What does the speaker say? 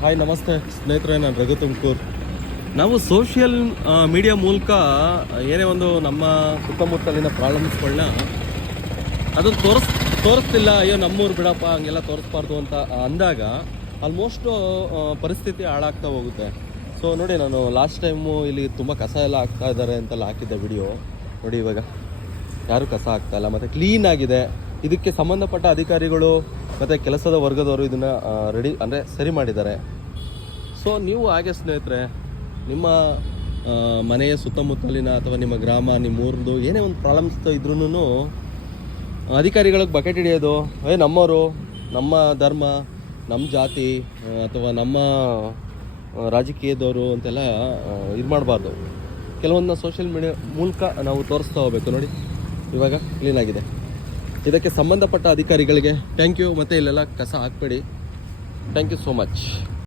Hi, ನಮಸ್ತೆ. ಸ್ನೇಹಿತರೆ, ನಾನು ರಘು ತುಮಕೂರು. ನಾವು ಸೋಷಿಯಲ್ ಮೀಡಿಯಾ ಮೂಲಕ ಏನೇ ಒಂದು ನಮ್ಮ ಸುತ್ತಮುತ್ತಲಿನ ಪ್ರಾಬ್ಲಮ್ಸ್ಗಳನ್ನ ಅದು ತೋರಿಸ್, ತೋರಿಸ್ತಿಲ್ಲ. ಅಯ್ಯೋ, ನಮ್ಮೂರು ಬಿಡಪ್ಪ, ಹಂಗೆಲ್ಲ ತೋರಿಸ್ಬಾರ್ದು ಅಂತ ಅಂದಾಗ ಆಲ್ಮೋಸ್ಟು ಪರಿಸ್ಥಿತಿ ಹಾಳಾಗ್ತಾ ಹೋಗುತ್ತೆ. ಸೊ ನೋಡಿ, ನಾನು ಲಾಸ್ಟ್ ಟೈಮು ಇಲ್ಲಿ ತುಂಬ ಕಸ ಎಲ್ಲ ಹಾಕ್ತಾ ಇದ್ದಾರೆ ಅಂತೆಲ್ಲ ಹಾಕಿದ್ದೆ ವಿಡಿಯೋ ನೋಡಿ ಇವಾಗ ಯಾರು ಕಸ ಆಗ್ತಾ ಇಲ್ಲ, ಮತ್ತು ಕ್ಲೀನ್ ಆಗಿದೆ. ಇದಕ್ಕೆ ಸಂಬಂಧಪಟ್ಟ ಅಧಿಕಾರಿಗಳು ಮತ್ತು ಕೆಲಸದ ವರ್ಗದವರು ಇದನ್ನು ರೆಡಿ ಅಂದರೆ ಸರಿ ಮಾಡಿದ್ದಾರೆ. ಸೊ ನೀವು ಹಾಗೆ ಸ್ನೇಹಿತರೆ, ನಿಮ್ಮ ಮನೆಯ ಸುತ್ತಮುತ್ತಲಿನ ಅಥವಾ ನಿಮ್ಮ ಗ್ರಾಮ, ನಿಮ್ಮ ಊರದು ಏನೇ ಒಂದು ಪ್ರಾಬ್ಲಮ್ಸ್ ಇದ್ರೂ ಅಧಿಕಾರಿಗಳಿಗೆ ಬಕೆಟ್ ಹಿಡಿಯೋದು, ಏ ನಮ್ಮವರು ನಮ್ಮ ಧರ್ಮ, ನಮ್ಮ ಜಾತಿ ಅಥವಾ ನಮ್ಮ ರಾಜಕೀಯದವರು ಅಂತೆಲ್ಲ ಇದು ಮಾಡಬಾರ್ದು. ಕೆಲವೊಂದನ್ನ ಸೋಷಿಯಲ್ ಮೀಡಿಯಾ ಮೂಲಕ ನಾವು ತೋರಿಸ್ತಾ ಹೋಗ್ಬೇಕು. ನೋಡಿ, ಇವಾಗ ಕ್ಲೀನ್ ಆಗಿದೆ. ಇದಕ್ಕೆ ಸಂಬಂಧಪಟ್ಟ ಅಧಿಕಾರಿಗಳಿಗೆ ಥ್ಯಾಂಕ್ ಯು ಮತ್ತು ಇಲ್ಲೆಲ್ಲ ಕಸ ಹಾಕಬೇಡಿ. Thank you so much